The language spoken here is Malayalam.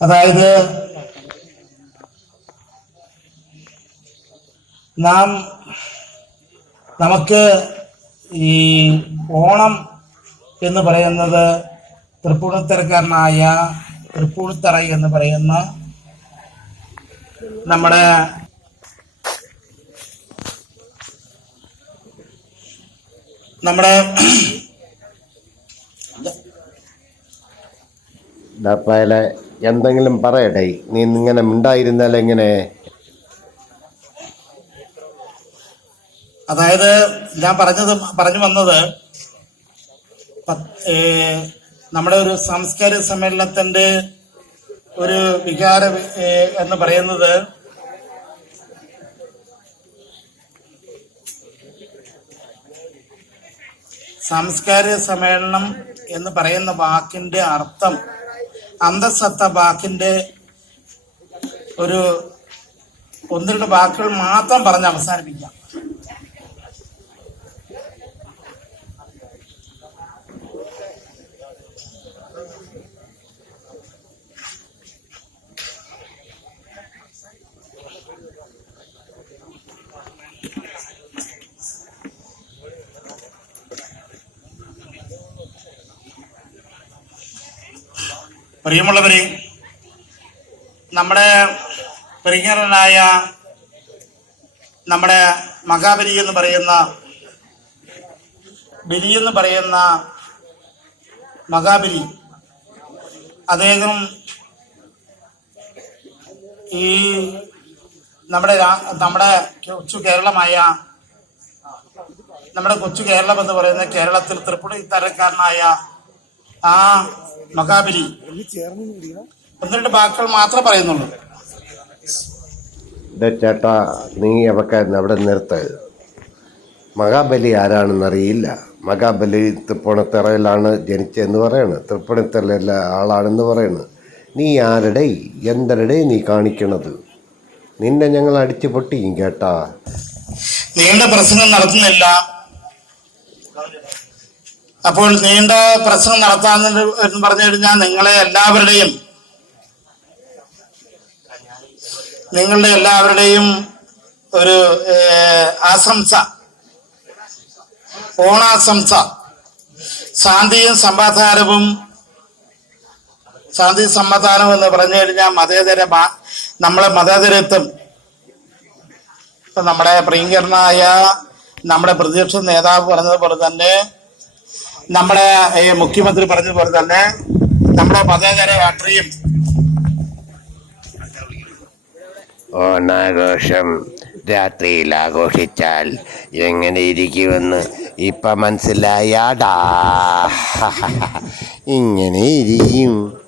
അതായത് നാം നമുക്ക് ഈ ഓണം എന്ന് പറയുന്നത് തൃപ്പൂണിത്തരക്കാരനായ തൃപ്പൂണിത്തറ എന്ന് പറയുന്ന നമ്മുടെ നമ്മുടെ ഡപ്പായാലെ എന്തെങ്കിലും പറയട്ടെ? നീ ഇങ്ങനെ മിണ്ടായിരുന്നാൽ എങ്ങനെ അതായത് ഞാൻ പറഞ്ഞത് പറഞ്ഞു വന്നത് നമ്മുടെ ഒരു സാംസ്കാരിക സമ്മേളനത്തിന്റെ ഒരു വികാര എന്ന് പറയുന്നത് സാംസ്കാരിക സമ്മേളനം എന്ന് പറയുന്ന വാക്കിന്റെ അർത്ഥം അന്തസത്ത വാക്കിന്റെ ഒരു ഒന്ന് രണ്ട് വാക്കുകൾ മാത്രം പറഞ്ഞ് അവസാനിപ്പിക്കാം. പ്രിയമുള്ളവരെ നമ്മുടെ പ്രിയങ്കരനായ നമ്മുടെ മഹാബലി എന്ന് പറയുന്ന ബലി എന്ന് പറയുന്ന മഹാബലി അദ്ദേഹം ഈ നമ്മുടെ നമ്മുടെ കൊച്ചു കേരളമായ നമ്മുടെ കൊച്ചു കേരളം എന്ന് പറയുന്ന കേരളത്തിൽ തൃപ്പുണി തരക്കാരനായ ആ മഹാബലി ഒന്ന് രണ്ട് വാക്കുകൾ മാത്രമേ പറയുന്നുള്ളൂ. ചേട്ടാ നീ അവക്കെ അവിടെ നിർത്ത്. മഹാബലി ആരാണെന്നറിയില്ല. മഹാബലി തൃപ്പൂണിത്തറയിലാണ് ജനിച്ചതെന്ന് പറയണ്. തൃപ്പൂണിത്തറയിലെ ആളാണെന്ന് പറയണ്. നീ ആരുടെ? എന്തരുടെ നീ കാണിക്കണത്? നിന്നെ ഞങ്ങൾ അടിച്ചു പൊട്ടിയും കേട്ടാ നീണ്ട പ്രസംഗം നടത്തുന്നില്ല. അപ്പോൾ നീണ്ട പ്രശ്നം നടത്താൻ എന്ന് പറഞ്ഞു കഴിഞ്ഞാൽ നിങ്ങളെ എല്ലാവരുടെയും നിങ്ങളുടെ എല്ലാവരുടെയും ഒരു ആശംസ ഓണാശംസ. ശാന്തിയും സമാധാനവും ശാന്തി സമാധാനം എന്ന് പറഞ്ഞു കഴിഞ്ഞാൽ മതേതര നമ്മളെ മതേതരത്വം. നമ്മുടെ പ്രിയങ്കരനായ നമ്മുടെ പ്രതിപക്ഷ നേതാവ് പറഞ്ഞതുപോലെ തന്നെ നമ്മുടെ ഈ മുഖ്യമന്ത്രി പറഞ്ഞതുപോലെ തന്നെ നമ്മുടെ മതേതര രാഷ്ട്രീയം. ഓണാഘോഷം രാത്രിയിൽ ആഘോഷിച്ചാൽ എങ്ങനെ ഇരിക്കുമെന്ന് ഇപ്പം മനസ്സിലായാടാ. ഇങ്ങനെ ഇരിക്കും.